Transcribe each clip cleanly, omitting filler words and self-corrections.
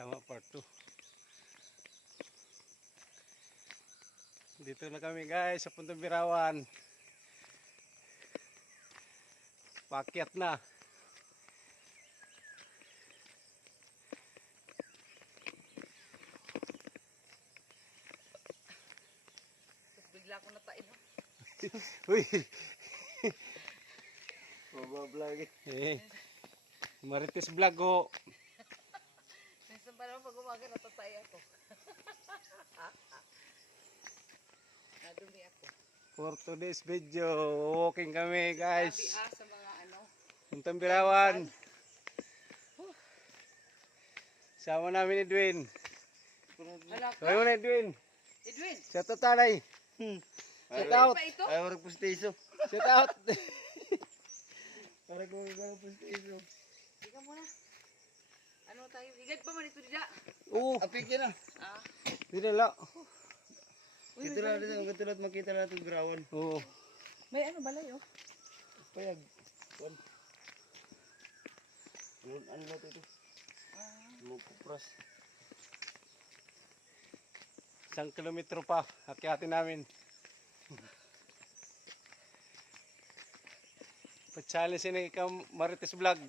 Tama, part 2. Dito na kami guys sa Puntong Birawan. Paakyat na. Bigla ko natain. Uy! Mabablog Eh, Marites Vlog ho. Minsan pa naman pag umaga natatay ako. Nadumi ako. For today's video, walking kami Sabi guys. ha sa mga ano. Puntong Birawan. Sama namin Edwin. Wala ka? Kaya mo na Edwin. Edwin, Shout out tanay. Shout out. pa ito? Ay, warag pustiso. Shout out. Warag pustiso. Higa muna. Ano tayo? Higad pa man ito dida. Oo, Apik yan ah. Ah. dinala. Ito na rin ang katulad makita natin Birawan. Oo. May ano balay oh. Payag. Kuan. Ano ba ito? Mupupras. 1 kilometro pa. Akyatin namin. Pa-challenge na ikaw Marites Vlog.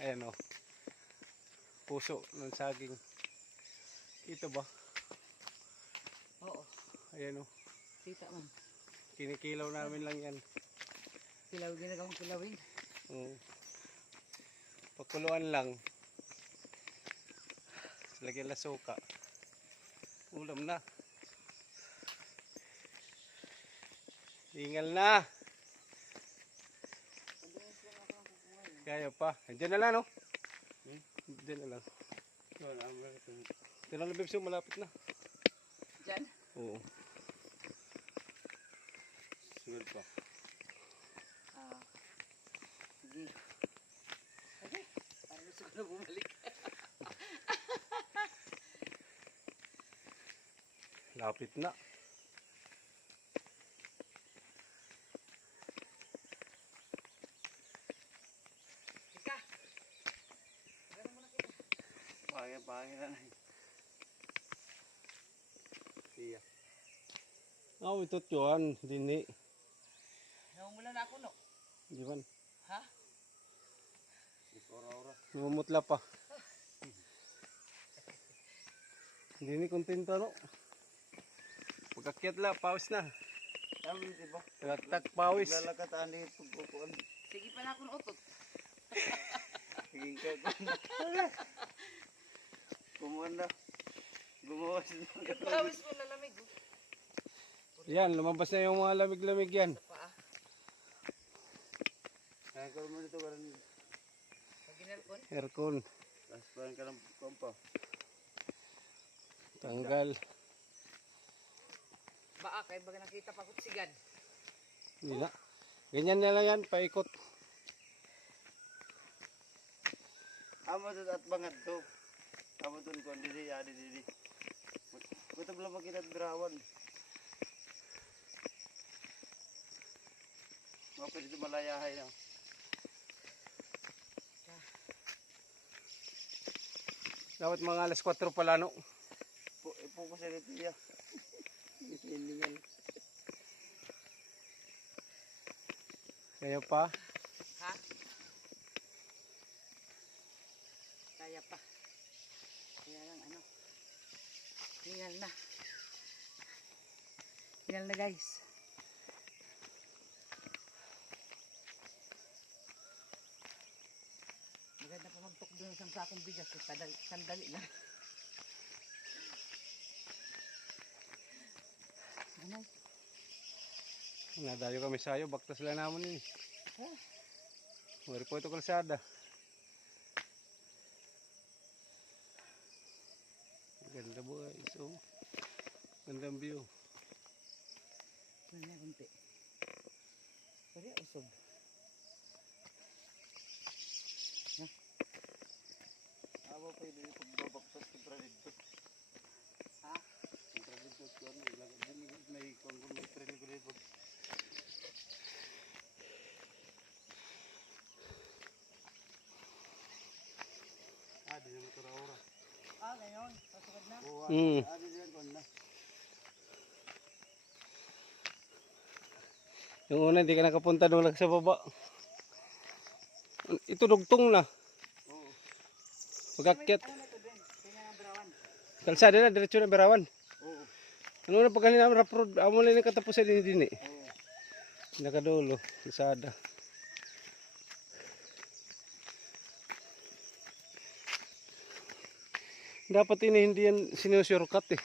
Ayan o. Puso ng saging. Ito ba? Oo. Ayan o. Kita man. Kinikilaw namin lang yan. Kilaw ginagawang kilawin. Oo. Pakuluan lang. Lagyan lang suka. Ulam na. Ingal na. Kaya pa. Diyan na lang no? Diyan na lang. Diyan lang bibso, malapit na. Diyan? Oo. Sunod pa. Ah. Sige. Okay. Parang gusto ko na bumalik. Lapit na. Ika. Gano'n muna kita. Pangin na. Iya. Ah, ito yun. Dini. Namumula na ako no. Di ba? Ha? Ora-ora. Namumutla pa. Dini kontento no? Pagkakyat la, pawis na. Tama di ba? Tagaktak pawis. Lalakat ani pagkukuan. Sige pa na ako ng utot. Higing ka. Kumuan na. Gumawas na. Pawis ko lalamig. Yan, lumabas na yung mga lamig-lamig yan. Sa paa. Kaya ko mo dito karon. Pag ginalkon. Aircon. Tapos parang ka ng kompa. Tanggal. Baa kay baga nakita pa kutsigan. Hindi na. Ganyan na lang yan, paikot. Amo to at bangad to. Amo to ko dili ya dili. Kuto bala makita Birawan. Mga pwede ito malayahay na. Dapat mga alas 4 pala no. Ipo ko sa dito ya. Ipilingan. Kaya pa. Ha? Kaya pa. Kaya lang ano. Hingal na. Hingal na guys. Maganda pa magtok doon sa sakong bigas. Sandali lang. Ano? Nadayo kami sayo, baktas lang naman yun. Oh. Mari po ito kalsada. Ganda boys, oh. Gandang view. Ano na kunti. Pwede usog. Amo pwede pagbabaktas kontra dito. Ha? Kontra dito ko may kung may training ko dito. Ah, ngayon. Pasukad na. Adi diyan kon na. Yung una, hindi ka nakapunta doon lang sa baba. Ito dugtong na. Oo. Pag-akyat. Ano na ito din? Tingnan ang berawan. Kalsada na, diretso na Berawan. Oo. Ano na pag kanina, rough road. Amo lang yung katapusan din eh. Oo. Nakadulo, kalsada. Dapat ini hindi yan sinusurkat eh.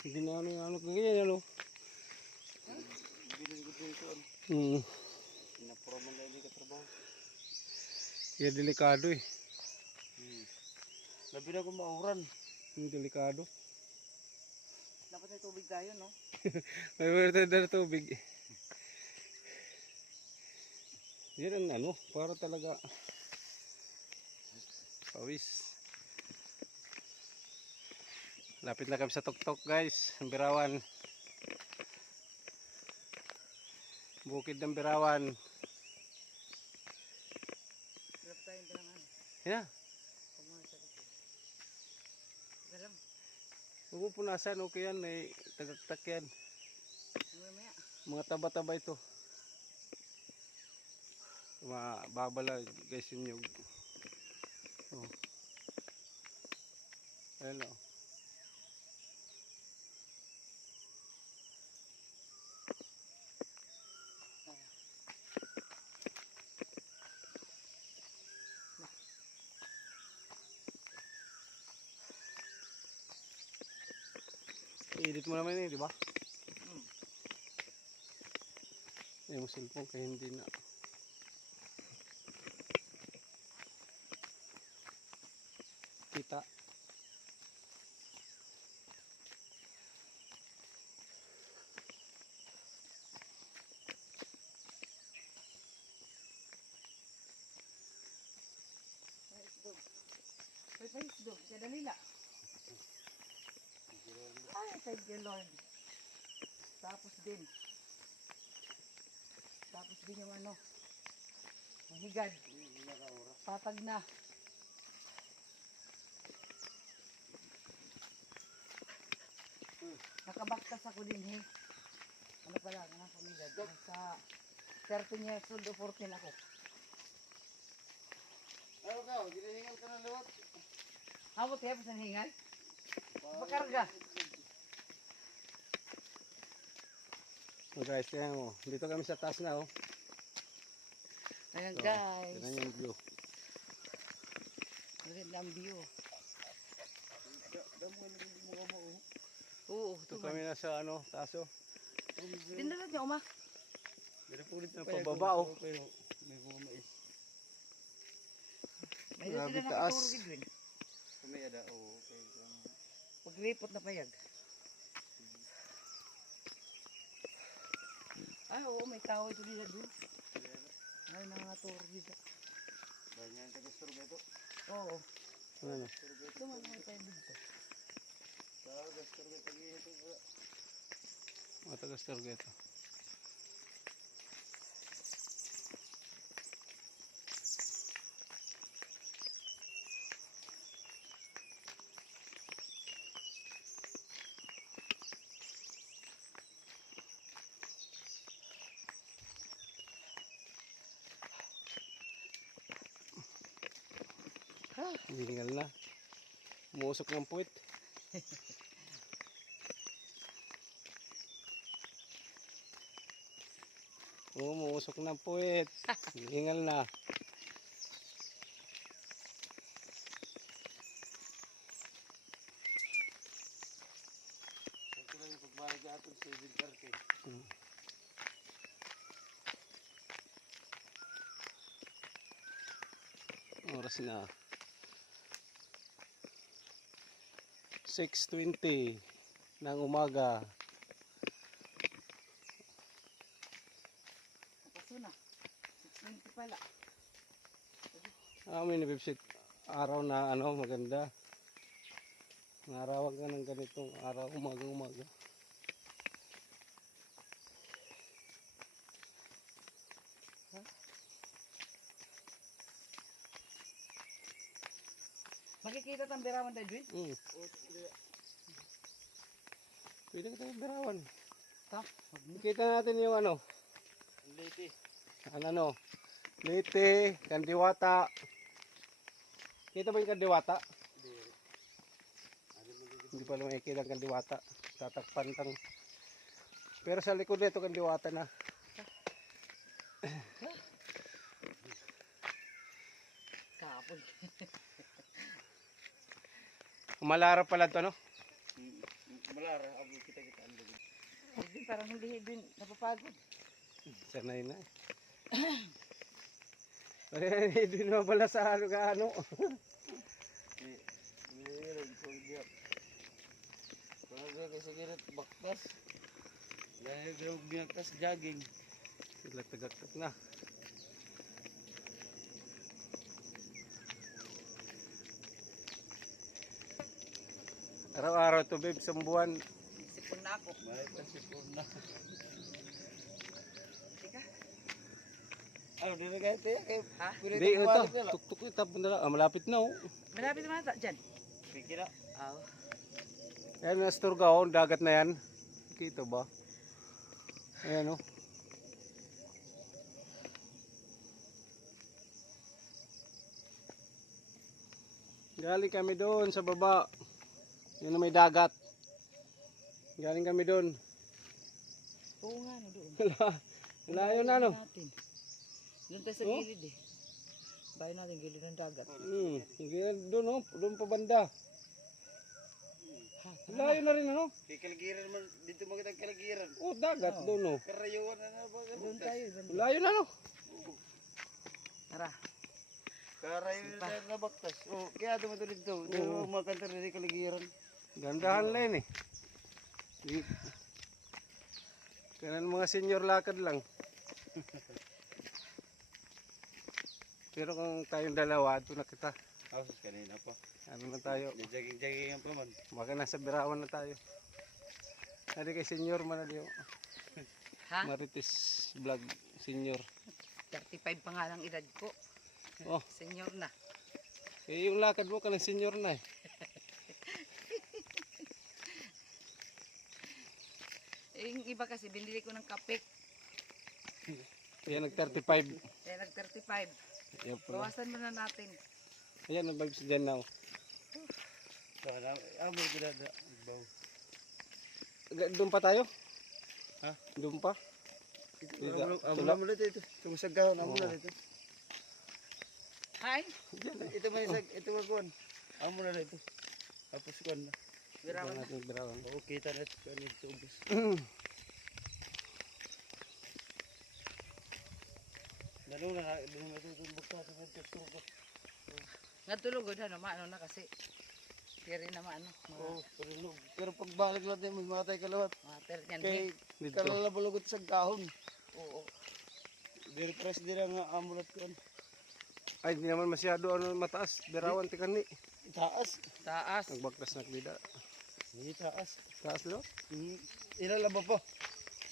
Hindi na ano kaganyan ano. Bilin ko dito ano. Hmm. Inaproman na hindi ka trabaho. Yan delikado eh. Labi na kung mauran. Yung delikado. Dapat may tubig tayo, no? May wala na tubig. Yan ang ano, para talaga pawis. Lapit na kami sa tuktok guys, ang Berawan. Bukid ng Berawan. Dapat tayong dalangan. Yan. Huwag muna sa likod. Dalam. Huwag mo punasan, okay yan, may tagaktak yan. Mamaya. Mga taba-taba ito. Mababala guys yung nyug. Oh. Ayan o. I-edit mo naman yun, di ba? Yung cellphone kaya hindi na. Kita. May isdog. May pa isdog. Sa dalila. Ay, thank you Lord. Tapos din yung ano. Mahigad. Patag na. Nakabaktas ako din eh. Ano pala, ganang pamigad. Sa 13 years old o 14 ako. Ano ka? Ginahingan ka ng lewat. Habot kaya pa sa hingal? Pakarga. So guys, tingnan mo. Dito kami sa taas na oh. Ayan So, guys. tingnan yung view. Maganda ang view. Damo na rin mo mo. Oo, Dito kami na sa ano, taas oh. tindalat niya, Uma. Pero po dito na pababa oh. Pero may bumais. May Grabe sila taas. nakaturugid rin. Kami ada okay. Pagripot na payag. Ay, oo, may tao ito dito doon. Ay, nangaturugid. Banyak taga-store beto. Oo. Ano? Duman mo tayo dito. Taga-store beto gitu. Mga taga-store ito. Hiningal na. Umuusok ng puwit. Umuusok ng puwit. Hiningal na. Ito lang yung pagbalik natin sa 7:30. Oras na 6:20 ng umaga. Kaso na. 6:20 pala. May nabibsit araw na ano maganda. Narawan ka ng ganitong araw umaga. Makikita tang birawan tayo, Dwayne. Pwede ka tayo birawan. Ta? Kita natin yung ano. Liti. Ang ano. Liti, kandiwata. Kita ba yung kandiwata? Hindi pa lang makikita ang kandiwata. Tatakpan lang. Pero sa likod nito kandiwata na. Kapon. Malara pala to, no? Malara, abo kita ang lugod. Dwayne, parang hindi, Dwayne, napapagod. Sanay na. Hindi na pala sa ano ka ano. Meron po diyan. Kalau dia kasi girit baktas. Dahil daw binaktas jogging. Sila tagaktak na. Araw-araw to babe, sa buwan. Sipon na ako. May pasipon na. Tika. Ano dito kahit eh? Ha? Hindi, ito. Tuk-tuk ito. Malapit na oh. Malapit naman ata dyan. Pikira. Aw. Ayan na Sturgao, dagat na yan. Kita ba? Ayan oh. Galing kami doon sa baba. Yun na may dagat. Galing kami doon. Oo nga, no, doon. Layo na no. Natin. Doon tayo sa Oh? gilid eh. Bayo natin gilid ng dagat. Doon oh, doon pa banda. Ha, Layo na rin ano. Kay kaligiran man dito mo kita kaligiran. Oh, dagat doon oh. Karayuan na ba? doon tayo. Doon. Layo na no. Tara. Karayuan na baktas. Oh, kaya dumato dito. Dito makantar na kaligiran. Gandahan lang eh. Kanan mga senior lakad lang. Pero kung tayong dalawa, ito na kita. Asos kanina pa. Ano na tayo? Jogging ang paman. Baka nasa Birawan na tayo. Hindi kay senior manaliw. Ha? Marites vlog senior. 35 pa nga lang edad ko. Oh, Senyor na. eh yung lakad mo ka ng senior na eh. Yung iba kasi binili ko ng kape. Ayan nag 35. Kaya nag 35. Ayan pala. Bawasan mo na natin. Ayan ang vibes dyan now. Sana amo kita da. Baw. Doon pa tayo? Ha? Doon pa? Amo na mo dito ito. Tumusagaw na mo na dito. Hi. Ito man isag, ito wagwan. Amo na dito. Tapos kuan na. Birawan na. Natin Birawan. Oo, kita na ito kanil tubos. Dalo na dalo na ito bukta sa texture ko. Natulog na naman ano na kasi. Kiri naman ano. Oo, pero pagbalik natin may matay kalawat. Mater yan. Kay Dito. kalalabalugot sa kahon. Oo. Dire press dire nga amulat ko. Ay, hindi naman masyado ano mataas. Birawan tikan ni. Taas. Taas. Nagbaktas na klida. Ni taas. Taas lo? Ilalaba pa.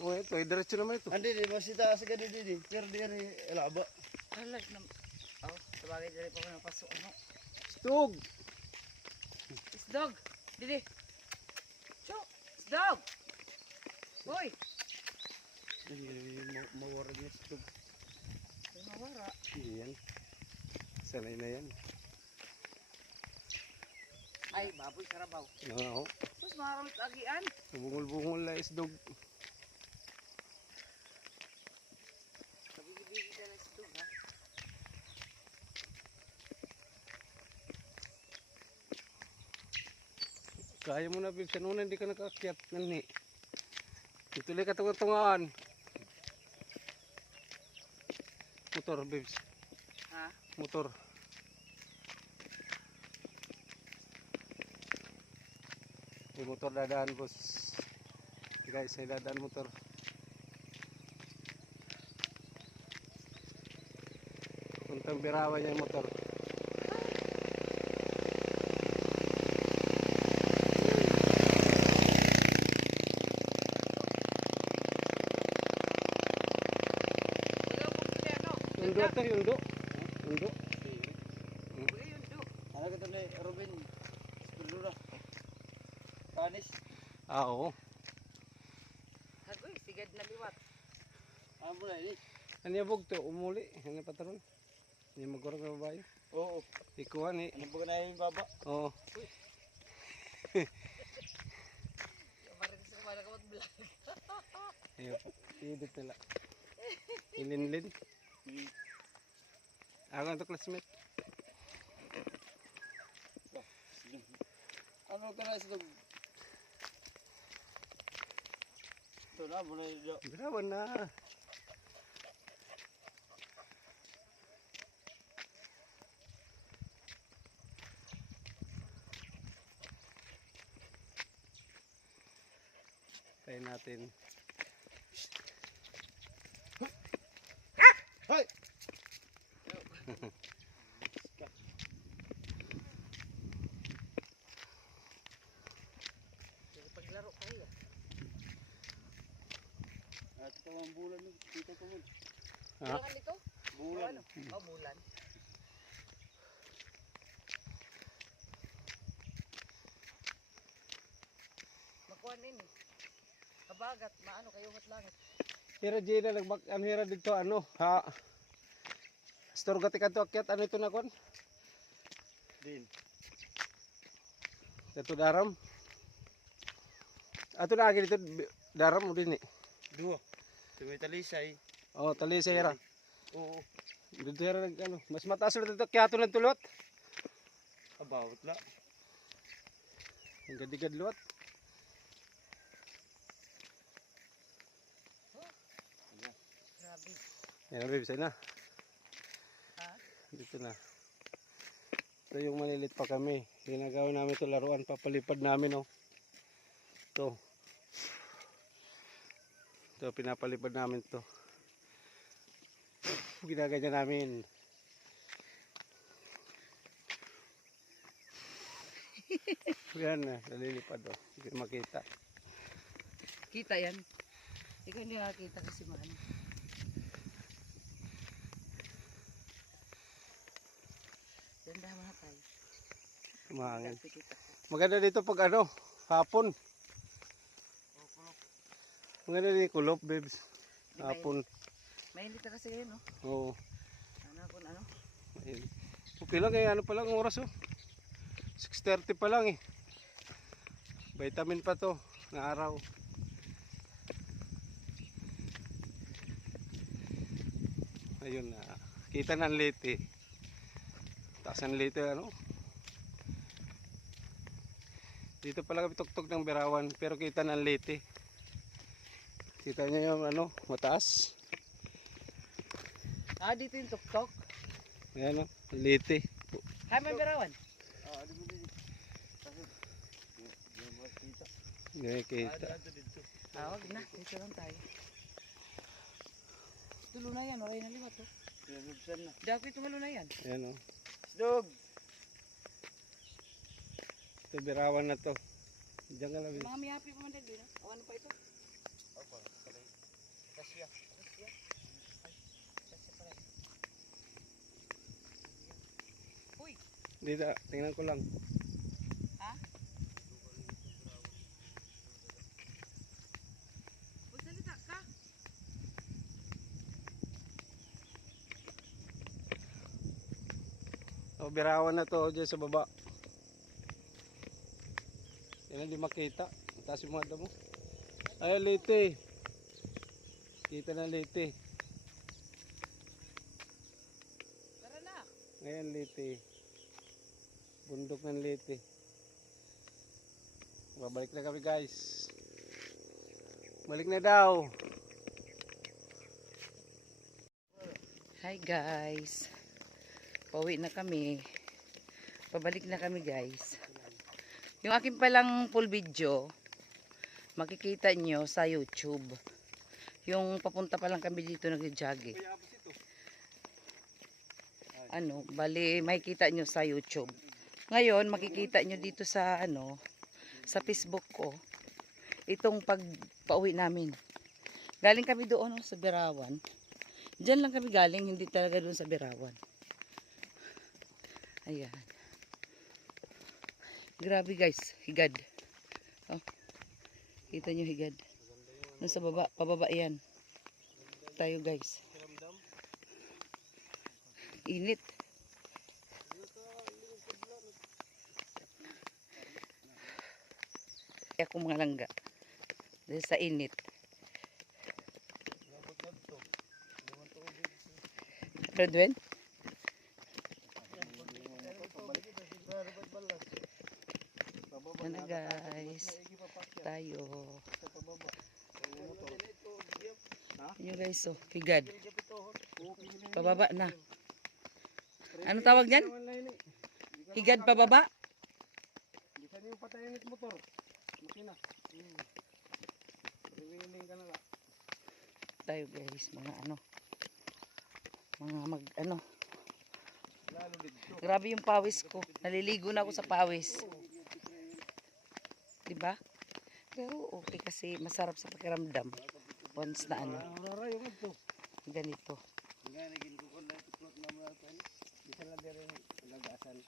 Oh, ito. Diretso naman ito. Andi di mas taas ka di. Pero di ari ilaba. Alag na. Oh, sabagay dali pa ko napasok ano. Stug! Isdog. Dili. Cho. Isdog. Hoy. Mawarag ni stug. May mawara. Yan. Sanay na yan. Ay, baboy karabaw. Oo. Tapos maramit agian. Bungol-bungol na isdog. Kabigi-bigi ka na isdog ha. Kaya mo na, Bib. Sa nuna hindi ka nakaakyat. Nani. Ituloy ka tunga-tungaan. Motor, Bibs. Ha? Motor. Yung motor dadaan, boss. Guys, ay dadaan motor. Puntang Birawan niya yung motor. Wala mo pili ano. Yundo ito, yundo. Yundo. Wala yung do. Ano Ano ka ito ni Robin? Esperdura. Panis. Oo. Agoy, sigad na liwat. Ano mo na ini? Ano yung bugto? Umuli. Ano yung patron? Ano yung magkurang na babae? Oo. Ikuha ni. Ano ba na yung baba? Oo. Parang gusto ko malakawat vlog. Ayun po. Edit nila. Ilinlin. Ako ang to classmate. Ano ka na ito? Ito na, muna yun. Birawan na. Tayo natin. Hoy! Paglaro kayo. At ito ang bulan mo. Dito ko mo. Ha? Bulan ito? Bulan. Oh, bulan. Makuha nini. Kabagat, maano kayo mat langit. Hira Gina nagbak ano hira dito ano ha. Store gati kadto akyat ano ito na kon? Din. Dito daram. Ato na agi dito daram mo din eh. Dua. Tumay talisay. Oh, tali sa hira. Oo. Dito hira nag ano, mas mataas ulit dito kaya ato nagtulot. About la. Ang gadigad luwat. Grabe. Yan babe, say na. Ha? Dito na. Ito yung malilit pa kami. Ginagawa namin ito laruan. Papalipad namin oh. Ito. Ito pinapalipad namin ito. Ginaganyan namin. Yan na. Nalilipad oh. Hindi makita. Kita yan. Ikaw hindi nakakita kasi maano. Ganda mga tayo. Mahangin. Kasi kita. Maganda dito pag ano, hapon. Maganda din kulop, babes. Hapon. Mainit na kasi ngayon, no? Oo. Ano kung ano? Ayun. Okay lang eh, ano pa lang ang oras oh. 6:30 pa lang eh. Vitamin pa to, na araw. Ayun na. Kita ng late eh. Taas ng late ano. Dito pala kami tuktok ng Birawan, pero kita ng late eh. Kita niyo yung ano, mataas. Ah, dito yung tuktok. Ayan oh, late. Hay, may birawan. Ah, di mo din. Kasi di mo kita. Hindi kita. Dito. Ah, wag na. Dito lang tayo. Tulo na yan. Maray na liwat, oh. Pinubsan na. Dako ito malo na yan. Ayan oh. Dog. Ito Birawan na to. Diyan ka lang. Mga miyapi pa man dito, no? Awan pa ito. Apa? Kasya. Kasya. Ay, kasya pala. Uy, Dito, tingnan ko lang. ha? Magsalita ka. Oh, Birawan na to diyan sa baba. Yan hindi makita. Taas yung mga damo. Ay, late. Kita na late. Tara na. Ngayon late. Bundok ng late. Babalik na kami guys. Balik na daw. Hi guys. Pauwi na kami. Pabalik na kami guys. Yung akin palang full video, makikita nyo sa YouTube. Yung papunta pa lang kami dito nag-jogging. Ano, bali makikita nyo sa YouTube. Ngayon, makikita nyo dito sa ano, sa Facebook ko. Itong pagpauwi namin. Galing kami doon sa Birawan. Diyan lang kami galing, hindi talaga doon sa Birawan. Ayan. Grabe guys, higad. Oh, kita nyo higad. Doon sa baba, pababa yan. Tayo guys. Init. Ako mga langga. Dahil sa init. Redwen? Yan na guys. Tayo. Yan guys, oh, higad. Pababa na. Ano tawag niyan? Higad pababa? Bisa niyo patayin yung motor. Makina. Rewiling ka na lang. Tayo guys, mga ano. Mga mag ano. Lalo dito. Grabe yung pawis ko. Naliligo na ako sa pawis. Diba? Pero okay kasi masarap sa pakiramdam. Once na ano. Rara yung ito. Ganito. Nga naging ko na tuklot na mga ito. Bisa na din lagasan.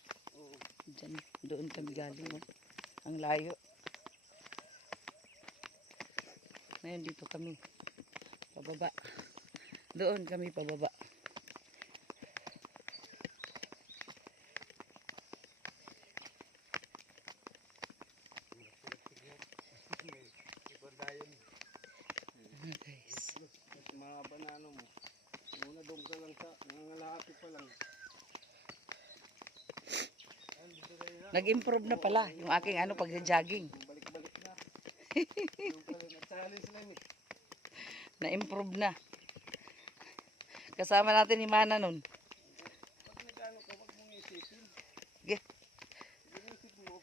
Oo. Diyan, doon kami galing. Oh. Ang layo. Ngayon dito kami. Pababa. Doon kami pababa. Guys. Mga banano mo. Muna doon ka lang sa nangangalaki pa lang. Nag-improve na pala yung aking ano pag-jogging. Balik-balik na. Yung pala na-challenge lang eh. Na-improve na. Kasama natin ni Mana nun. Pag nag-ano ka, wag mong isipin. Sige. Inisip mo,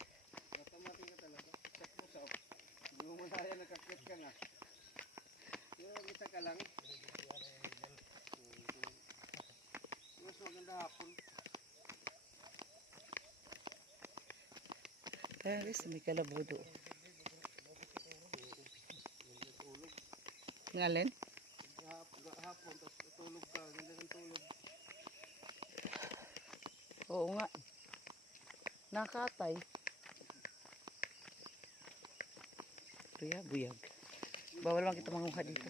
matamatin ka talaga. Check mo sa hindi mo masaya nakakit ka na. Pero isa ka lang. Mas maganda hapon. Kaya guys, may kalabudo. Ngalen? Hapon, tapos tulog ka. Ganda ng tulog. Oo nga. Nakatay. Buyag, buyag. Bawal man kita manguha dito.